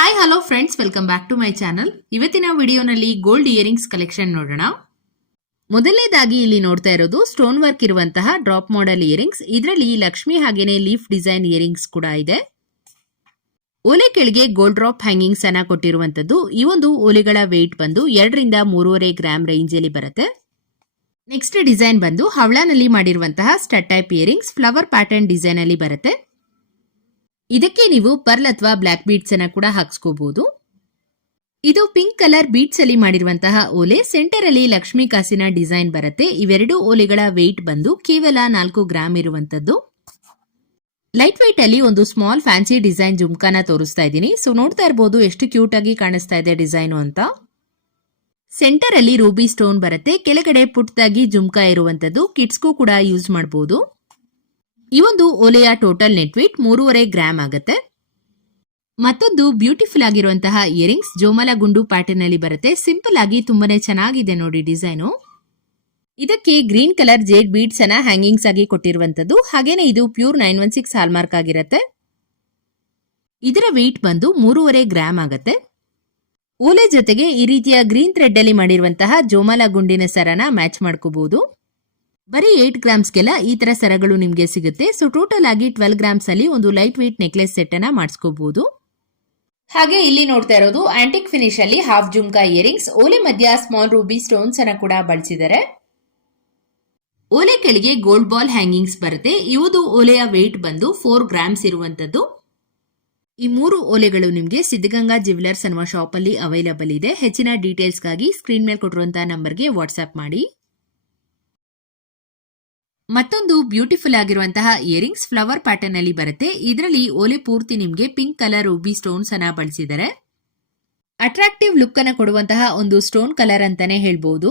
Hi hello friends welcome back to my channel ಇವತ್ತಿನ ವಿಡಿಯೋನಲ್ಲಿ gold earrings collection ನೋಡೋಣ. ಮೊದಲನೇದಾಗಿ ಇಲ್ಲಿ ನೋಡ್ತಾ ಇರೋದು ಸ್ಟೋನ್ ವರ್ಕ್ ಇರುವಂತಹ ಡ್ರಾಪ್ ಮಾಡೆಲ್ ಇಯರಿಂಗ್ಸ್ ಇದರಲ್ಲಿ ಲಕ್ಷ್ಮಿ ಹಾಗೇನೆ ಲೀಫ್ ಡಿಸೈನ್ ಇಯರಿಂಗ್ಸ್ ಕೂಡ ಇದೆ. ಓಲೆ ಕೆಳಗೆ ಗೋಲ್ಡ್ ಡ್ರಾಪ್ ಹ್ಯಾಂಗಿಂಗ್ಸ್ ಅನ್ನ ಕೊಟ್ಟಿರುವಂತದ್ದು ಈ ಒಂದು ಓಲೆಗಳ ವೆಯ್ಟ್ ಬಂದು ಎರಡರಿಂದ ಮೂರುವರೆ ಗ್ರಾಮ್ ರೇಂಜ್ ಅಲ್ಲಿ ಬರುತ್ತೆ. ನೆಕ್ಸ್ಟ್ ಡಿಸೈನ್ ಬಂದು ಹವಳಾನಲ್ಲಿ ಮಾಡಿರುವಂತಹ stud type earrings flower pattern design ಅಲ್ಲಿ ಬರುತ್ತೆ. ಇದಕ್ಕೆ ನೀವು ಪರ್ಲ್ ಅಥವಾ ಬ್ಲಾಕ್ ಬೀಡ್ಸ್ ಅನ್ನ ಕೂಡ ಹಾಕ್ಸ್ಕೋಬಹುದು ಇದು ಪಿಂಕ್ ಕಲರ್ ಬೀಡ್ಸ್ ಅಲ್ಲಿ ಮಾಡಿರುವಂತಹ ಓಲೆ. ಸೆಂಟರ್ ಅಲ್ಲಿ ಲಕ್ಷ್ಮೀ ಕಾಸಿನ ಡಿಸೈನ್ ಬರುತ್ತೆ. ಇವೆರಡು ಓಲೆಗಳ ವೆಯ್ಟ್ ಬಂದು ಕೇವಲ ನಾಲ್ಕು ಗ್ರಾಮ್ ಇರುವಂತದ್ದು. ಲೈಟ್ ವೆಯ್ಟ್ ಅಲ್ಲಿ ಒಂದು ಸ್ಮಾಲ್ ಫ್ಯಾನ್ಸಿ ಡಿಸೈನ್ ಜುಮ್ಕಾನ ತೋರಿಸ್ತಾ ಇದ್ದೀನಿ. ಸೊ ನೋಡ್ತಾ ಇರಬಹುದು ಎಷ್ಟು ಕ್ಯೂಟ್ ಆಗಿ ಕಾಣಿಸ್ತಾ ಇದೆ ಡಿಸೈನು ಅಂತ. ಸೆಂಟರ್ ಅಲ್ಲಿ ರೂಬಿ ಸ್ಟೋನ್ ಬರುತ್ತೆ. ಕೆಳಗಡೆ ಪುಟ್ಟದಾಗಿ ಜುಮ್ಕಾ ಇರುವಂತದ್ದು. ಕಿಡ್ಸ್ಗೂ ಕೂಡ ಯೂಸ್ ಮಾಡಬಹುದು ಈ ಒಂದು ಓಲೆಯ ಟೋಟಲ್ ನೆಟ್ ವೇಟ್ ಮೂರುವರೆ ಗ್ರಾಮ್ ಆಗುತ್ತೆ. ಮತ್ತೊಂದು ಬ್ಯೂಟಿಫುಲ್ ಆಗಿರುವಂತಹ ಇಯರಿಂಗ್ಸ್ ಜೋಮಲ ಗುಂಡು ಪ್ಯಾಟರ್ನ್ ಅಲ್ಲಿ ಬರುತ್ತೆ. ಸಿಂಪಲ್ ಆಗಿ ತುಂಬಾನೇ ಚೆನ್ನಾಗಿದೆ ನೋಡಿ ಡಿಸೈನು ಇದಕ್ಕೆ ಗ್ರೀನ್ ಕಲರ್ ಜೇಡ್ ಬೀಡ್ಸ್ ಅನ್ನ ಹ್ಯಾಂಗಿಂಗ್ಸ್ ಆಗಿ ಕೊಟ್ಟಿರುವಂತದ್ದು ಹಾಗೇನೆ ಇದು pure nine one six hallmark ಆಗಿರುತ್ತೆ. ಇದರ ವೆಯ್ಟ್ ಬಂದು ಮೂರುವರೆ ಗ್ರಾಮ್ ಆಗುತ್ತೆ. ಓಲೆ ಜೊತೆಗೆ ಈ ರೀತಿಯ ಗ್ರೀನ್ ಥ್ರೆಡ್ ಅಲ್ಲಿ ಮಾಡಿರುವಂತಹ ಜೋಮಾಲ ಗುಂಡಿನ ಸರನ ಮ್ಯಾಚ್ ಮಾಡ್ಕೋಬಹುದು ಬರೀ ಏಟ್ ಗ್ರಾಮ್ಸ್ಗೆಲ್ಲ ಈ ಥರ ಸರಗಳು ನಿಮಗೆ ಸಿಗುತ್ತೆ. ಸೊ ಟೋಟಲ್ ಆಗಿ ಟ್ವೆಲ್ ಗ್ರಾಮ್ಸಲ್ಲಿ ಒಂದು ಲೈಟ್ ವೇಟ್ ನೆಕ್ಲೆಸ್ ಸೆಟ್ ಅನ್ನ ಮಾಡಿಸ್ಕೋಬಹುದು ಹಾಗೆ ಇಲ್ಲಿ ನೋಡ್ತಾ ಇರೋದು ಆಂಟಿಕ್ ಫಿನಿಶ್ ಅಲ್ಲಿ ಹಾಫ್ ಜುಮ್ಕಾ ಇಯರಿಂಗ್ಸ್ ಓಲೆ ಮಧ್ಯ ಸ್ಮಾಲ್ ರೂಬಿ ಸ್ಟೋನ್ಸ್ ಅನ್ನ ಕೂಡ ಬಳಸಿದ್ದಾರೆ. ಓಲೆ ಕೆಳಗೆ ಗೋಲ್ಡ್ ಬಾಲ್ ಹ್ಯಾಂಗಿಂಗ್ಸ್ ಬರುತ್ತೆ. ಇವುದು ಓಲೆಯ ವೆಯ್ಟ್ ಬಂದು ಫೋರ್ ಗ್ರಾಮ್ಸ್ ಇರುವಂತದ್ದು. ಈ ಮೂರು ಓಲೆಗಳು ನಿಮಗೆ ಸಿದ್ಧಗಂಗಾ ಜ್ಯುವೆಲರ್ಸ್ ಅನ್ನುವ ಶಾಪ್ ಅಲ್ಲಿ ಅವೈಲಬಲ್ ಇದೆ. ಹೆಚ್ಚಿನ ಡೀಟೇಲ್ಸ್ಗಾಗಿ ಸ್ಕ್ರೀನ್ ಮೇಲೆ ಕೊಟ್ಟಿರುವಂತಹ ನಂಬರ್ಗೆ ವಾಟ್ಸ್ಆಪ್ ಮಾಡಿ. ಮತ್ತೊಂದು ಬ್ಯೂಟಿಫುಲ್ ಆಗಿರುವಂತಹ ಇಯರಿಂಗ್ಸ್ ಫ್ಲವರ್ ಪ್ಯಾಟರ್ನ್ ಅಲ್ಲಿ ಬರುತ್ತೆ. ಇದರಲ್ಲಿ ಓಲೆ ಪೂರ್ತಿ ನಿಮಗೆ ಪಿಂಕ್ ಕಲರ್ ರೂಬಿ ಸ್ಟೋನ್ಸ್ ಅನ್ನ ಬಳಸಿದ್ದಾರೆ ಅಟ್ರಾಕ್ಟಿವ್ ಲುಕ್ ಅನ್ನ ಕೊಡುವಂತಹ ಒಂದು ಸ್ಟೋನ್ ಕಲರ್ ಅಂತಾನೆ ಹೇಳ್ಬಹುದು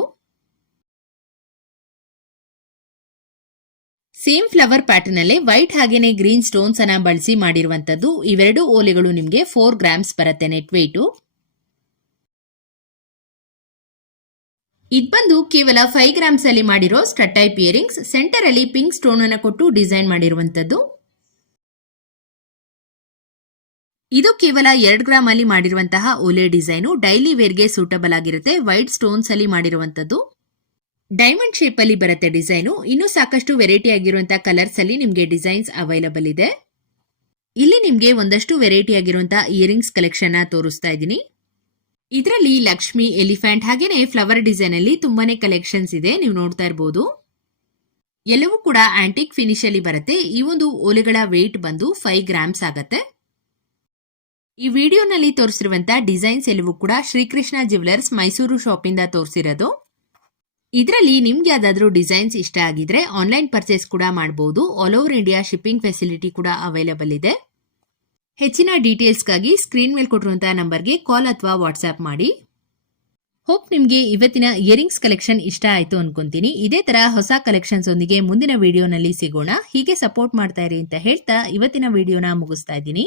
ಸೇಮ್ ಫ್ಲವರ್ ಪ್ಯಾಟರ್ನ್ ಅಲ್ಲೇ ವೈಟ್ ಹಾಗೇನೆ ಗ್ರೀನ್ ಸ್ಟೋನ್ಸ್ ಅನ್ನ ಬಳಸಿ ಮಾಡಿರುವಂತದ್ದು ಇವೆರಡು ಓಲೆಗಳು ನಿಮಗೆ ಫೋರ್ ಗ್ರಾಮ್ಸ್ ಬರುತ್ತೆ ನೆಟ್ ವೇಟು ಇದ್ ಬಂದು ಕೇವಲ ಫೈವ್ ಗ್ರಾಮ್ಸ್ ಅಲ್ಲಿ ಮಾಡಿರೋ ಸ್ಟ್ರಟ್ ಟೈಪ್ ಇಯರಿಂಗ್ಸ್ ಸೆಂಟರ್ ಅಲ್ಲಿ ಪಿಂಕ್ ಸ್ಟೋನ್ ಅನ್ನು ಕೊಟ್ಟು ಡಿಸೈನ್ ಮಾಡಿರುವಂತದ್ದು ಇದು ಕೇವಲ ಎರಡು ಗ್ರಾಮ್ ಅಲ್ಲಿ ಮಾಡಿರುವಂತಹ ಓಲೆ ಡಿಸೈನು ಡೈಲಿ ವೇರ್ಗೆ ಸೂಟಬಲ್ ಆಗಿರುತ್ತೆ. ವೈಟ್ ಸ್ಟೋನ್ಸ್ ಅಲ್ಲಿ ಮಾಡಿರುವಂತದ್ದು ಡೈಮಂಡ್ ಶೇಪ್ ಅಲ್ಲಿ ಬರುತ್ತೆ ಡಿಸೈನು ಇನ್ನು ಸಾಕಷ್ಟು ವೆರೈಟಿ ಆಗಿರುವಂತಹ ಕಲರ್ಸ್ ಅಲ್ಲಿ ನಿಮಗೆ ಡಿಸೈನ್ಸ್ ಅವೈಲಬಲ್ ಇದೆ. ಇಲ್ಲಿ ನಿಮಗೆ ಒಂದಷ್ಟು ವೆರೈಟಿ ಆಗಿರುವಂತಹ ಇಯರಿಂಗ್ಸ್ ಕಲೆಕ್ಷನ್ ತೋರಿಸ್ತಾ ಇದ್ದೀನಿ. ಇದರಲ್ಲಿ ಲಕ್ಷ್ಮಿ ಎಲಿಫೆಂಟ್ ಹಾಗೇನೆ ಫ್ಲವರ್ ಡಿಸೈನ್ ಅಲ್ಲಿ ತುಂಬಾನೇ ಕಲೆಕ್ಷನ್ಸ್ ಇದೆ, ನೀವು ನೋಡ್ತಾ ಇರಬಹುದು ಎಲ್ಲವೂ ಕೂಡ ಆಂಟಿಕ್ ಫಿನಿಶ್ ಅಲ್ಲಿ ಬರುತ್ತೆ. ಈ ಒಂದು ಓಲೆಗಳ ವೆಯ್ಟ್ ಬಂದು ಫೈವ್ ಗ್ರಾಮ್ಸ್ ಆಗತ್ತೆ. ಈ ವಿಡಿಯೋನಲ್ಲಿ ತೋರಿಸಿರುವಂತಹ ಡಿಸೈನ್ಸ್ ಎಲ್ಲವೂ ಕೂಡ ಶ್ರೀಕೃಷ್ಣ ಜ್ಯುವೆಲರ್ಸ್ ಮೈಸೂರು ಶಾಪ್ ಇಂದ ತೋರಿಸಿರೋದು. ಇದರಲ್ಲಿ ನಿಮ್ಗೆ ಯಾವ್ದಾದ್ರು ಡಿಸೈನ್ಸ್ ಇಷ್ಟ ಆಗಿದ್ರೆ ಆನ್ಲೈನ್ ಪರ್ಚೇಸ್ ಕೂಡ ಮಾಡಬಹುದು all over India shipping facility ಕೂಡ ಅವೈಲೇಬಲ್ ಇದೆ. ಹೆಚ್ಚಿನ ಡೀಟೇಲ್ಸ್ಗಾಗಿ ಸ್ಕ್ರೀನ್ ಮೇಲೆ ಕೊಟ್ಟಿರುವಂತಹ ನಂಬರ್ಗೆ ಕಾಲ್ ಅಥವಾ ವಾಟ್ಸ್ಆಪ್ ಮಾಡಿ. ಹೋಪ್ ನಿಮಗೆ ಇವತ್ತಿನ ಇಯರಿಂಗ್ಸ್ ಕಲೆಕ್ಷನ್ ಇಷ್ಟ ಆಯಿತು ಅನ್ಕೊಂತೀನಿ. ಇದೇ ತರ ಹೊಸ ಕಲೆಕ್ಷನ್ಸ್ ಒಂದಿಗೆ ಮುಂದಿನ ವಿಡಿಯೋನಲ್ಲಿ ಸಿಗೋಣ. ಹೀಗೆ ಸಪೋರ್ಟ್ ಮಾಡ್ತಾ ಇರಿ ಅಂತ ಹೇಳ್ತಾ ಇವತ್ತಿನ ವಿಡಿಯೋನ ಮುಗಿಸ್ತಾ ಇದ್ದೀನಿ.